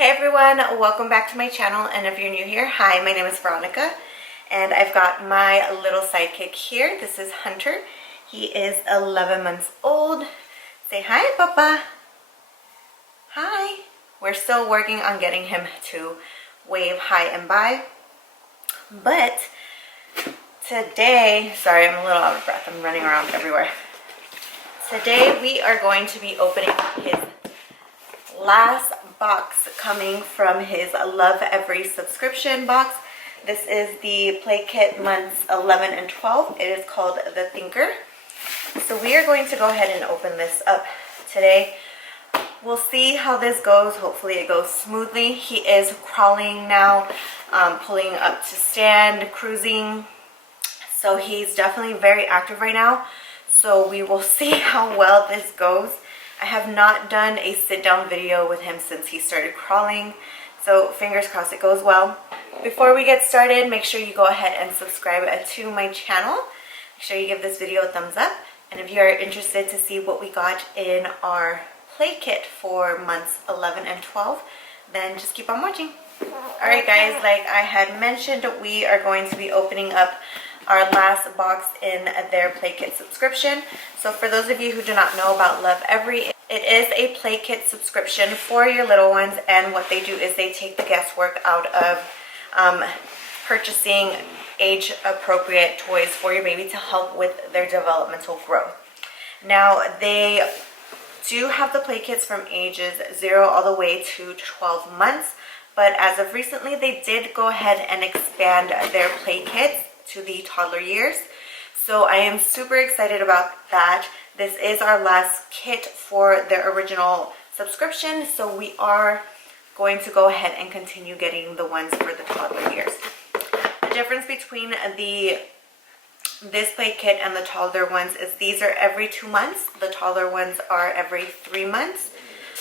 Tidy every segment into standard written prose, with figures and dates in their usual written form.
Hey everyone, welcome back to my channel, and if you're new here, hi, my name is Veronica and I've got my little sidekick here. This is Hunter. He is 11 months old. Say hi, Papa. Hi. We're still working on getting him to wave hi and bye, but today, sorry, I'm a little out of breath, I'm running around everywhere. Today we are going to be opening his last box coming from his LovEvery subscription box. This is the Play Kit months 11 and 12. It is called The Thinker. So we are going to go ahead and open this up today. We'll see how this goes. Hopefully it goes smoothly. He is crawling now, pulling up to stand, cruising. So he's definitely very active right now. So we will see how well this goes. I have not done a sit-down video with him since he started crawling, so fingers crossed it goes well. Before we get started, make sure you go ahead and subscribe to my channel. Make sure you give this video a thumbs up, and if you are interested to see what we got in our play kit for months 11 and 12, then just keep on watching. Alright guys, like I had mentioned, we are going to be opening up our last box in their Play Kit subscription. So for those of you who do not know about LovEvery, it is a Play Kit subscription for your little ones, and what they do is they take the guesswork out of purchasing age-appropriate toys for your baby to help with their developmental growth. Now, they do have the Play Kits from ages 0 all the way to 12 months, but as of recently, they did go ahead and expand their Play Kits to the toddler years. So I am super excited about that. This is our last kit for their original subscription, so we are going to go ahead and continue getting the ones for the toddler years. The difference between this play kit and the toddler ones is these are every 2 months. The toddler ones are every 3 months,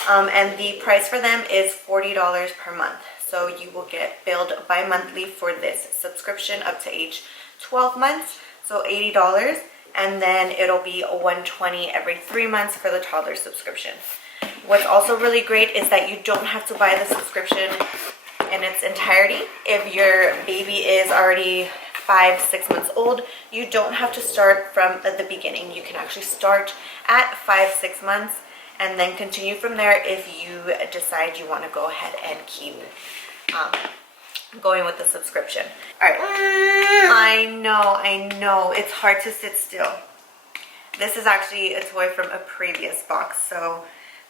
and the price for them is $40 per month. So you will get billed bi-monthly for this subscription up to age 12 months, so $80, and then it'll be $120 every 3 months for the toddler subscription. What's also really great is that you don't have to buy the subscription in its entirety. If your baby is already 5-6 months old, you don't have to start from the beginning. You can actually start at 5-6 months and then continue from there if you decide you want to go ahead and keep going with the subscription. All right. I know, it's hard to sit still. This is actually a toy from a previous box. So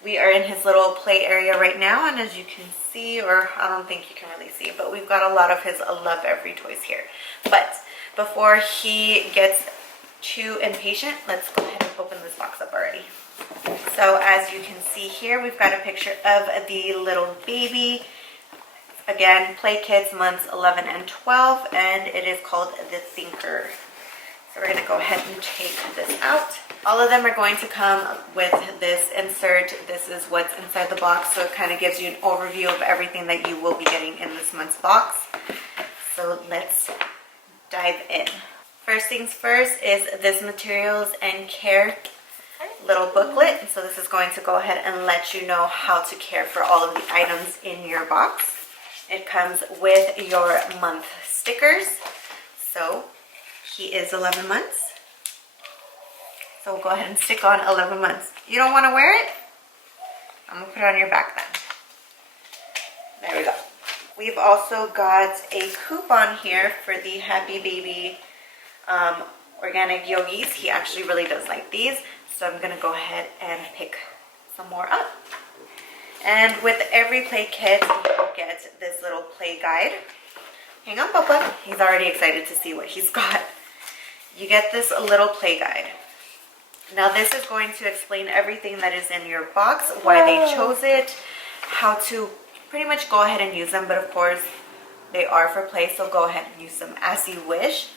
we are in his little play area right now, and as you can see, or I don't think you can really see, but we've got a lot of his LovEvery toys here. But before he gets too impatient, let's go ahead and open this box up already. So as you can see here, we've got a picture of the little baby. Again, Play Kits months 11 and 12, and it is called The Thinker. So we're going to go ahead and take this out. All of them are going to come with this insert. This is what's inside the box, so it kind of gives you an overview of everything that you will be getting in this month's box. So let's dive in. First things first is this materials and care little booklet. So this is going to go ahead and let you know how to care for all of the items in your box. It comes with your month stickers. So he is 11 months. So we'll go ahead and stick on 11 months. You don't want to wear it? I'm going to put it on your back then. There we go. We've also got a coupon here for the Happy Baby organic yogis. He actually really does like these. So I'm going to go ahead and pick some more up. And with every play kit, you get this little play guide. Hang on, Papa. He's already excited to see what he's got. You get this little play guide. Now this is going to explain everything that is in your box, why they chose it, how to pretty much go ahead and use them, but of course they are for play, so go ahead and use them as you wish.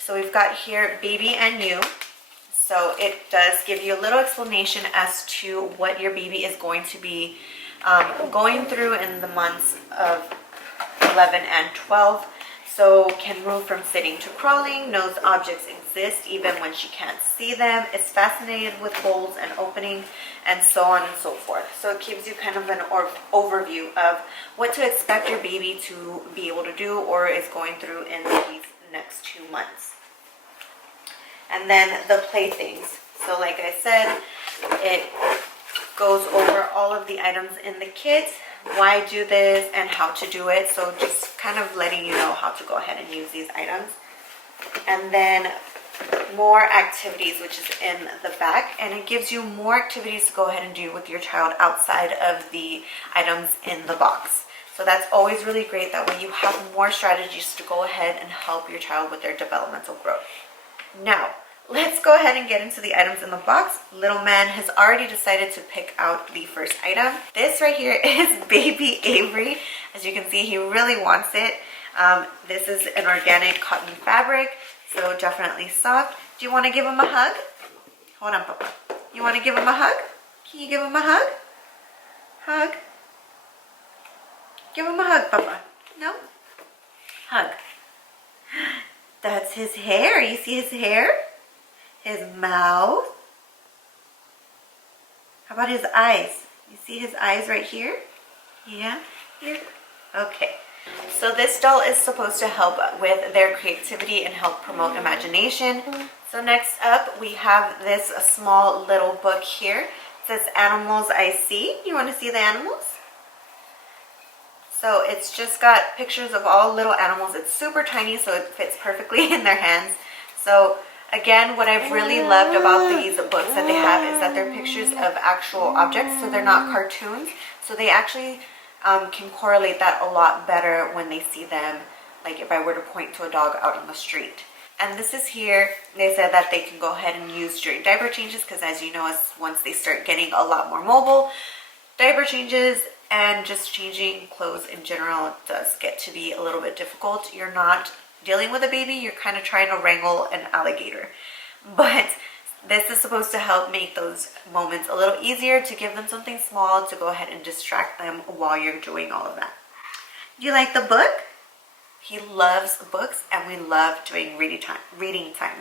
So we've got here Baby and You. So it does give you a little explanation as to what your baby is going to be going through in the months of 11 and 12. So can move from sitting to crawling, knows objects exist even when she can't see them, is fascinated with holes and openings, and so on and so forth. So it gives you kind of an overview of what to expect your baby to be able to do or is going through in these next 2 months. And then the playthings. So like I said, it goes over all of the items in the kit, why do this and how to do it. So just kind of letting you know how to go ahead and use these items. And then more activities, which is in the back, and it gives you more activities to go ahead and do with your child outside of the items in the box. So that's always really great. That way you have more strategies to go ahead and help your child with their developmental growth. Now, let's go ahead and get into the items in the box. Little man has already decided to pick out the first item. This right here is baby Avery. As you can see, he really wants it. This is an organic cotton fabric, so definitely soft. Do you want to give him a hug? Hold on, Papa. You want to give him a hug? Can you give him a hug? Hug. Give him a hug, Papa. No? Hug. That's his hair. You see his hair? His mouth. How about his eyes? You see his eyes right here? Yeah? Here? Okay. So this doll is supposed to help with their creativity and help promote imagination. So next up, we have this small little book here. It says Animals I See. You want to see the animals? So it's just got pictures of all little animals. It's super tiny, so it fits perfectly in their hands. So again, what I've really loved about these books that they have is that they're pictures of actual objects, so they're not cartoons. So they actually can correlate that a lot better when they see them, like if I were to point to a dog out on the street. And this is here, they said that they can go ahead and use during diaper changes, because as you know, once they start getting a lot more mobile, diaper changes and just changing clothes in general does get to be a little bit difficult. You're not dealing with a baby, you're kind of trying to wrangle an alligator. But this is supposed to help make those moments a little easier, to give them something small to go ahead and distract them while you're doing all of that. Do you like the book? He loves books, and we love doing reading time.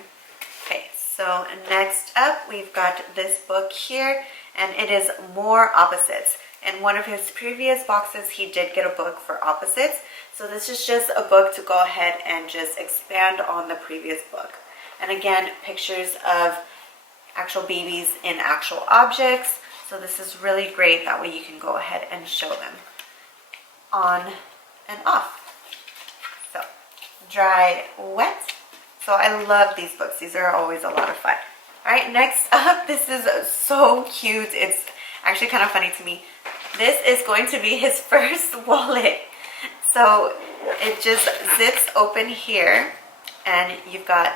Okay, so next up we've got this book here, and it is More Opposites. In one of his previous boxes, he did get a book for opposites. So this is just a book to go ahead and just expand on the previous book. And again, pictures of actual babies in actual objects. So this is really great. That way you can go ahead and show them on and off. So dry, wet. So I love these books. These are always a lot of fun. All right, next up, this is so cute. It's actually kind of funny to me. This is going to be his first wallet. So it just zips open here, and you've got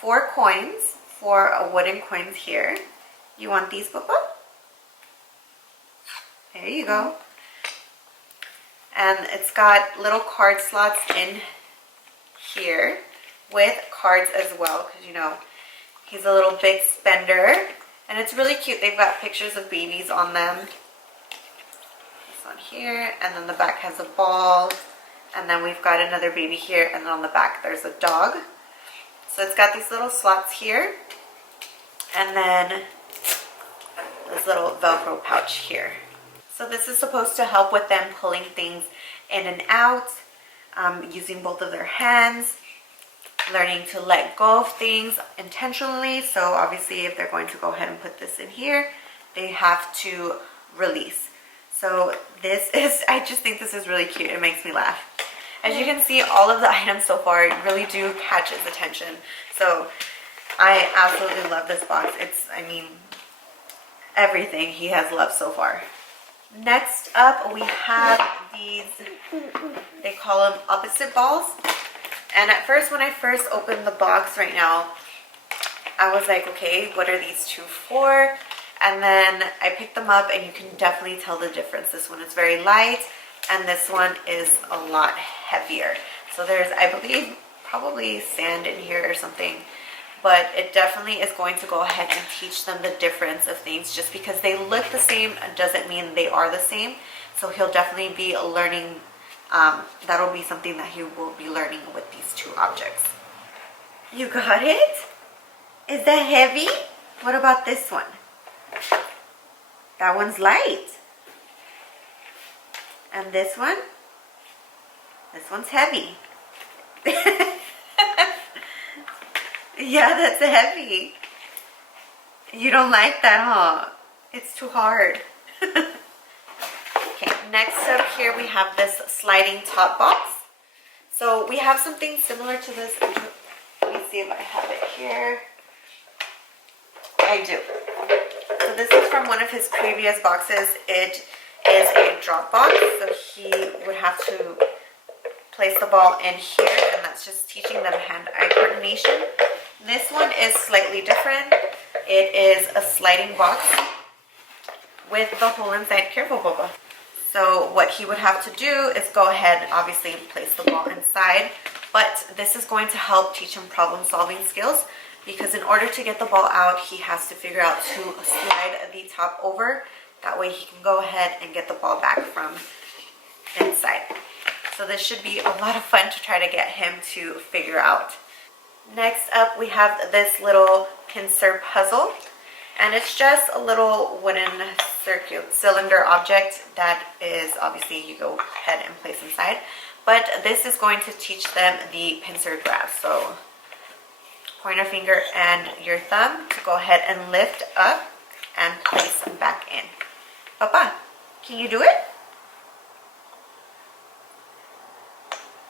4 coins, 4 wooden coins here. You want these, Papa? There you go. And it's got little card slots in here with cards as well, because you know he's a little big spender. And it's really cute. They've got pictures of babies on them. This one here, and then the back has a ball. And then we've got another baby here, and then on the back there's a dog. So it's got these little slots here, and then this little Velcro pouch here. So this is supposed to help with them pulling things in and out, using both of their hands, learning to let go of things intentionally. So obviously if they're going to go ahead and put this in here, they have to release. So this is, I just think this is really cute. It makes me laugh. As you can see, all of the items so far really do catch his attention. So I absolutely love this box. It's, I mean, everything he has loved so far. Next up, we have these, they call them opposite balls. And at first, when I first opened the box right now, I was like, okay, what are these 2 for? And then I picked them up, and you can definitely tell the difference. This one is very light, and this one is a lot heavier. So there's, I believe, probably sand in here or something. But it definitely is going to go ahead and teach them the difference of things. Just because they look the same doesn't mean they are the same. So he'll definitely be learning that'll be something that he will be learning with these two objects. You got it? Is that heavy? What about this one? That one's light. And this one? This one's heavy. Yeah, that's heavy. You don't like that, huh? It's too hard. Okay, next up here we have this sliding top box. So we have something similar to this. Let me see if I have it here. I do. So this is from one of his previous boxes. It is a drop box, so he would have to place the ball in here, and that's just teaching them hand-eye coordination. This one is slightly different. It is a sliding box with the hole inside. Careful, Boba. So what he would have to do is go ahead and obviously place the ball inside, but this is going to help teach him problem-solving skills, because in order to get the ball out, he has to figure out to slide the top over. That way he can go ahead and get the ball back from inside. So this should be a lot of fun to try to get him to figure out. Next up, we have this little Conserved Puzzle. And it's just a little wooden cylinder object that is obviously you go ahead and place inside. But this is going to teach them the pincer grasp. So pointer finger and your thumb to go ahead and lift up and place them back in. Papa, can you do it?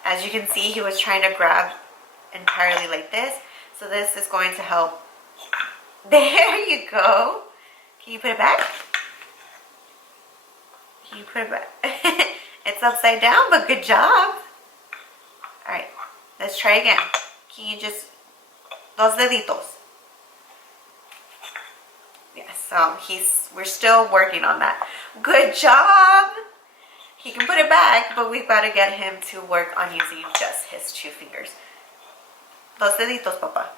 As you can see, he was trying to grab entirely like this. So this is going to help. There you go. Can you put it back? Can you put it back? It's upside down, but good job. All right, let's try again. Can you just, dos deditos. Yes, so we're still working on that. Good job. He can put it back, but we've got to get him to work on using just his two fingers. Dos deditos, Papa.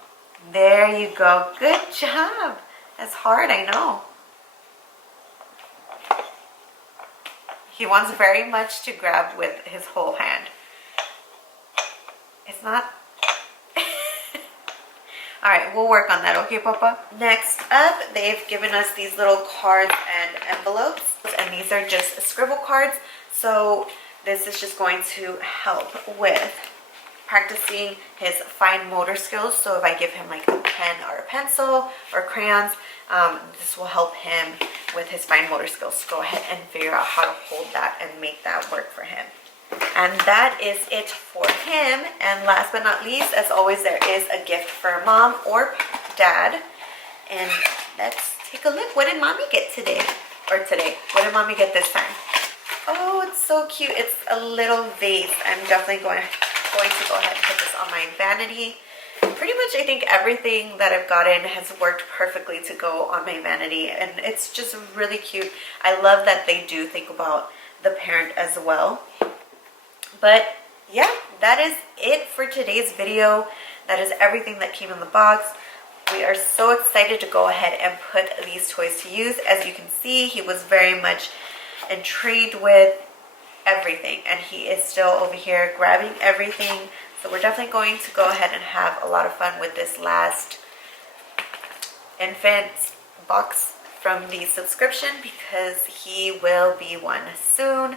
There you go. Good job. That's hard, I know. He wants very much to grab with his whole hand. It's not... Alright, we'll work on that, okay, Papa? Next up, they've given us these little cards and envelopes. And these are just scribble cards. So this is just going to help with practicing his fine motor skills. So if I give him like a pen or a pencil or crayons, this will help him with his fine motor skills to go ahead and figure out how to hold that and make that work for him. And that is it for him. And last but not least, as always, there is a gift for mom or dad. And let's take a look. What did mommy get today? Or today? What did mommy get this time? Oh, it's so cute. It's a little vase. I'm definitely going to go ahead and put this on my vanity. Pretty much I think everything that I've gotten has worked perfectly to go on my vanity, and it's just really cute. I love that they do think about the parent as well. But yeah, that is it for today's video. That is everything that came in the box. We are so excited to go ahead and put these toys to use. As you can see, he was very much intrigued with everything, and he is still over here grabbing everything. So we're definitely going to go ahead and have a lot of fun with this last infant box from the subscription, because he will be one soon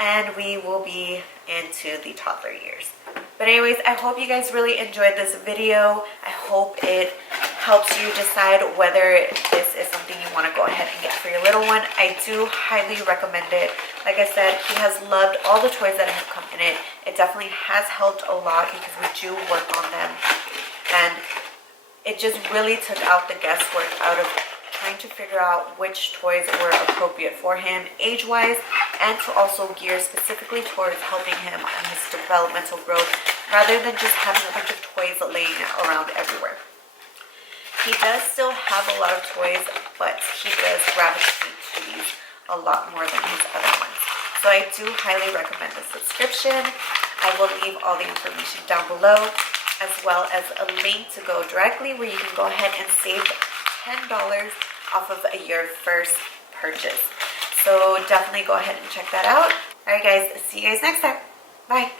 and we will be into the toddler years. But anyways, I hope you guys really enjoyed this video. I hope it helps you decide whether this is something you want to go ahead and get for your little one. I do highly recommend it. Like I said, he has loved all the toys that have come in it. It definitely has helped a lot because we do work on them. And it just really took out the guesswork out of trying to figure out which toys were appropriate for him age-wise, and to also gear specifically towards helping him in his developmental growth, rather than just having a bunch of toys laying around everywhere. He does still have a lot of toys, but he does gravitate to these a lot more than his other ones. So I do highly recommend the subscription. I will leave all the information down below, as well as a link to go directly where you can go ahead and save $10 off of your first purchase. So definitely go ahead and check that out. Alright guys, see you guys next time. Bye.